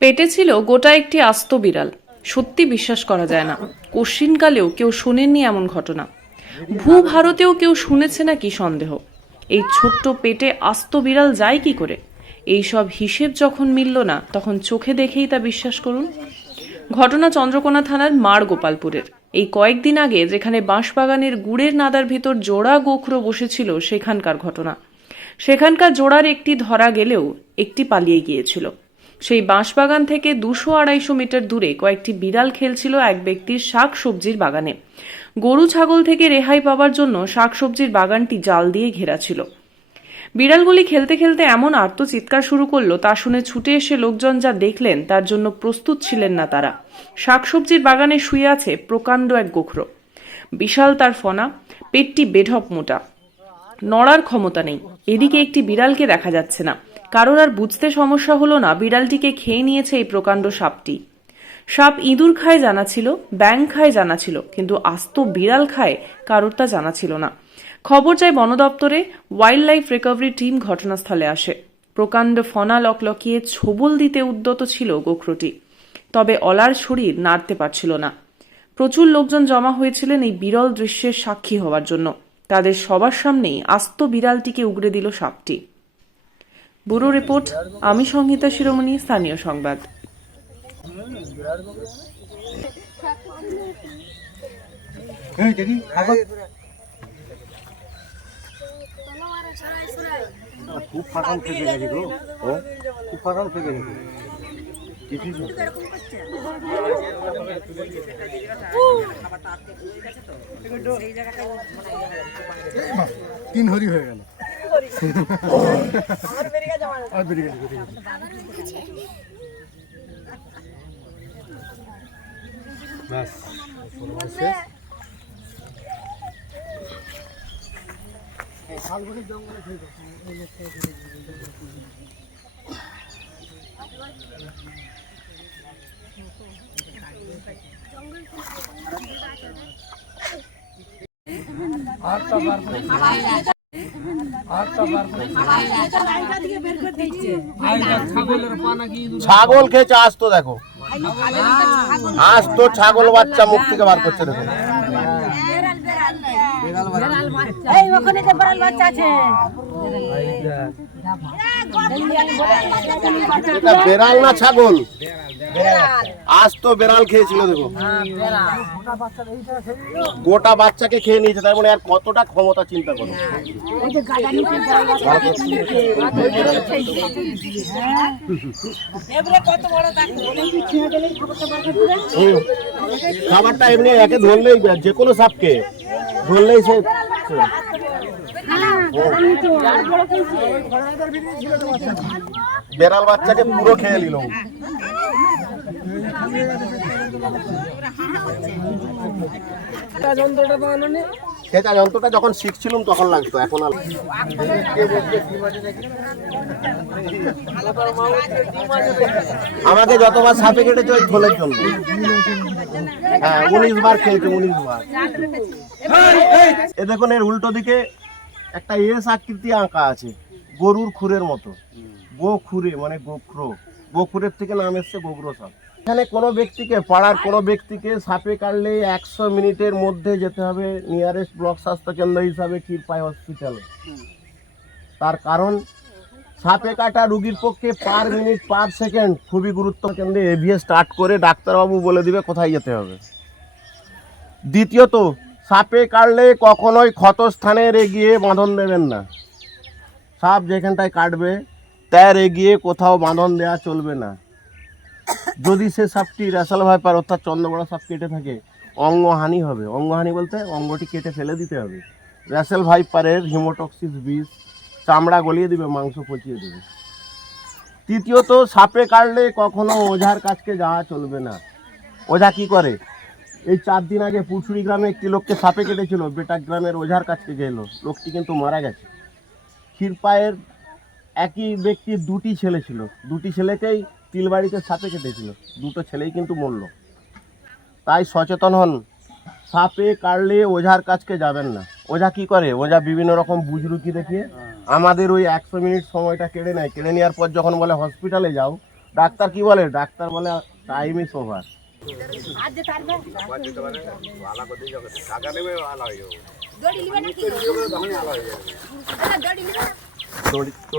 পেটে ছিল গোটা একটি আস্ত বিড়াল সত্যি বিশ্বাস করা যায় না কশিনকালেও কেউ শোনেননি এমন ঘটনা ভূ ভারতেও কেউ শুনেছে না কি সন্দেহ এই ছোট্ট পেটে আস্ত বিড়াল যায় কি করে এই সব হিসেব যখন মিলল না তখন চোখে দেখেই তা বিশ্বাস করুন ঘটনা চন্দ্রকোনা থানার মার গোপালপুরের এই কয়েকদিন আগে যেখানে বাঁশবাগানের গুড়ের নাদার ভেতর জোড়া গোখরো বসেছিল সেখানকার ঘটনা সেখানকার জোড়ার একটি ধরা গেলেও একটি পালিয়ে গিয়েছিল সেই বাঁশবাগান থেকে দুশো আড়াইশো মিটার দূরে কয়েকটি বিড়াল খেলছিল এক ব্যক্তির শাক সবজির বাগানে গরু ছাগল থেকে রেহাই পাওয়ার জন্য শাকসবজির বাগানটি জাল দিয়ে ঘেরা ছিল বিড়ালগুলি খেলতে খেলতে এমন আত্মচিৎকার শুরু করলো তা শুনে ছুটে এসে লোকজন যা দেখলেন তার জন্য প্রস্তুত ছিলেন না তারা শাকসবজির বাগানে শুয়ে আছে প্রকাণ্ড এক গোখরো বিশাল তার ফনা পেটটি বেঢপ মোটা নড়ার ক্ষমতা নেই এদিকে একটি বিড়ালকে দেখা যাচ্ছে না কারোর আর বুঝতে সমস্যা হলো না বিড়ালটিকে খেয়ে নিয়েছে এই প্রকাণ্ড সাপটি সাপ ইঁদুর খায় জানা ছিল ব্যাং খায় জানা ছিল কিন্তু আস্ত বিড়াল খায় কারোর তা জানা ছিল না খবর যায় বন দপ্তরে ওয়াইল্ড লাইফ রিকভারি টিম ঘটনাস্থলে আসে প্রকাণ্ড ফনা লকলকিয়ে ছবল দিতে উদ্যত ছিল গোখরটি তবে অলার শরীর নাড়তে পারছিল না প্রচুর লোকজন জমা হয়েছিলেন এই বিরল দৃশ্যের সাক্ষী হওয়ার জন্য তাদের সবার সামনেই আস্ত বিড়ালটিকে উগড়ে দিল সাপটি ব্যুরো রিপোর্ট আমি সংহিতা শিরোমণি স্থানীয় সংবাদ দেখি খুব ফাঁকান ফেঁকে গেছে গো ও খুব ফাঁকান ফেঁকে গেছে তিন হরি হয়ে গেল আর বেরিয়ে ছাগল খেয়েছে আজ তো দেখো আজ তো ছাগল বাচ্চা মুখ থেকে বার করছে দেখো বেড়াল না ছাগল আজ তো বেড়াল খেয়েছিল দেখো গোটা বাচ্চাকে খেয়ে নিয়েছে তার মানে আর কতটা ক্ষমতা চিন্তা করো খাবারটা এমনি একে ধরলেই যে কোনো সাপকে ধরলেই সে বেড়াল বাচ্চাকে পুরো খেয়ে নিল যন্ত্রটা বানানো সেটা যন্ত্রটা যখন শিখছিলাম তখন লাগতো এখন আর আমাকে যতবার সাপে কেটেছে ওই ঢোলের চলবে হ্যাঁ উনিশ বার খেয়েছে উনিশ বার এ দেখুন এর উল্টো দিকে একটা এস আকৃতি আঁকা আছে গরুর খুরের মতো গোখুরে মানে গোখরো গোখুরের থেকে নাম এসছে গোগ্রো সাপ এখানে কোনো ব্যক্তিকে পাড়ার কোনো ব্যক্তিকে সাপে কাটলে একশো মিনিটের মধ্যে যেতে হবে নিয়ারেস্ট ব্লক স্বাস্থ্যকেন্দ্র হিসাবে ক্ষীরপাই হসপিটালে তার কারণ সাপে কাটা রুগীর পক্ষে পার মিনিট পার সেকেন্ড খুবই গুরুত্ব কেন্দ্রে এভিএ স্টার্ট করে ডাক্তারবাবু বলে দিবে কোথায় যেতে হবে দ্বিতীয়ত সাপে কাটলে কখনোই স্থানের এগিয়ে বাঁধন দেবেন না সাপ যেখানটায় কাটবে তার এগিয়ে কোথাও বাঁধন দেওয়া চলবে না যদি সে সাপটি রেশাল ভাইপার অর্থাৎ চন্দ্রগড়া সাপ কেটে থাকে অঙ্গহানি হবে অঙ্গহানি বলতে অঙ্গটি কেটে ফেলে দিতে হবে রেসেল ভাইপারের হিমোটক্সিস বিষ চামড়া গলিয়ে দিবে মাংস পচিয়ে দেবে তৃতীয়ত সাপে কাটলে কখনো ওঝার কাছকে যাওয়া চলবে না ওঝা কি করে এই চার দিন আগে পুছুরি গ্রামে একটি লোককে সাপে কেটেছিল বেটা গ্রামের ওঝার কাছকে গেল লোকটি কিন্তু মারা গেছে ক্ষীরপায়ের একই ব্যক্তির দুটি ছেলে ছিল দুটি ছেলেকেই তিল বাড়িতে সাপে কেটেছিল দুটো ছেলেই কিন্তু মরল তাই সচেতন হন সাপে কাটলে ওঝার কাছকে যাবেন না ওঝা কি করে ওঝা বিভিন্ন রকম বুজরুকি দেখিয়ে আমাদের ওই একশো মিনিট সময়টা কেড়ে নেয় কেড়ে নেওয়ার পর যখন বলে হসপিটালে যাও ডাক্তার কি বলে ডাক্তার বলে টাইম ইস ওভার তো